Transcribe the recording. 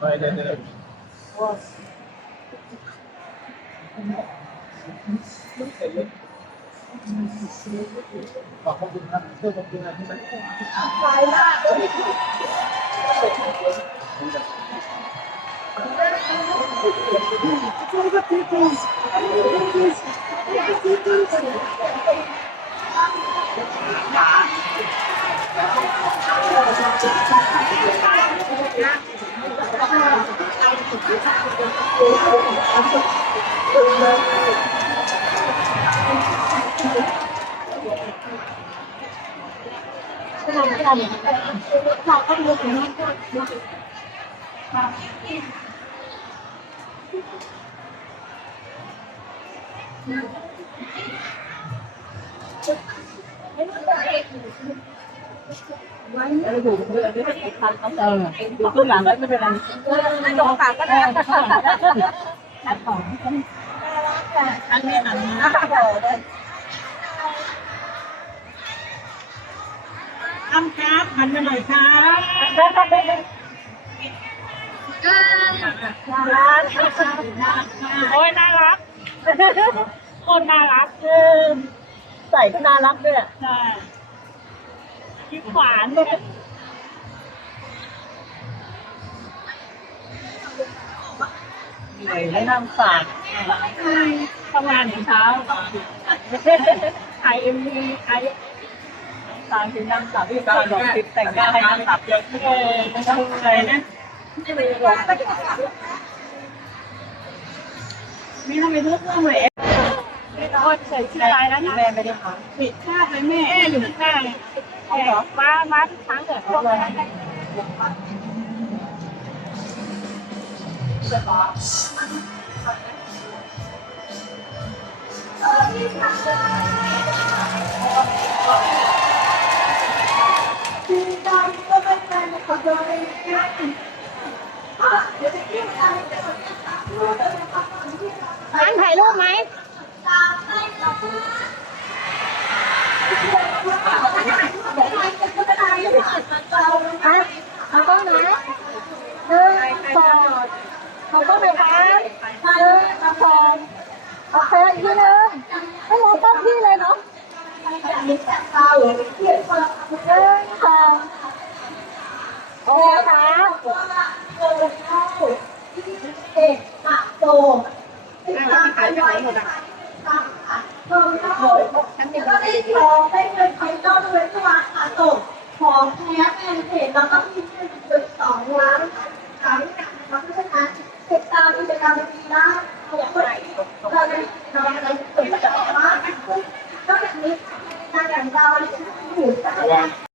Vai, Dedé. Vai lá, Vai lá, ครั บเพื่อนขอบคุณนะที่มันเออดูข้างหลังแล้วไม่เป็นไรตรงปากก็ได้อันนี้อันนี้อ้ำครับหันมาหน่อยครับโอ้ยน่ารักคนน่ารักใส่ก็น่ารักด้วยใช่ ยิ้มหวานเลยเหนื่อยแล้วนั่งฝากทำงานถึงเช้าถ่ายเอ็มวีถ่ายตามที่นั่งสับที่การดอกติดแต่งหน้าให้นั่งสับเยอะเออไม่ต้องเลยนะมีทำไมเลือกเรื่องเลย โอ้ยใส่ชื่ออะไรแล้วนะแม่ไม่ได้ทผิดคาดเลยแม่แม่อยู่ข้างหน้าเลยเอาเหรอมามาทุกครั้งเลยพวกเราร้านถ่ายรูปไหม ฮะเอากล้องไหนหนึ่งสองเอากล้องไหนคะหนึ่งสองโอเคอีกทีหนึงให้มอกล้องพี่เลยเนาะหนึ่งสองโอเคครับของแท้แฟนเพจเราต้อง มีจุ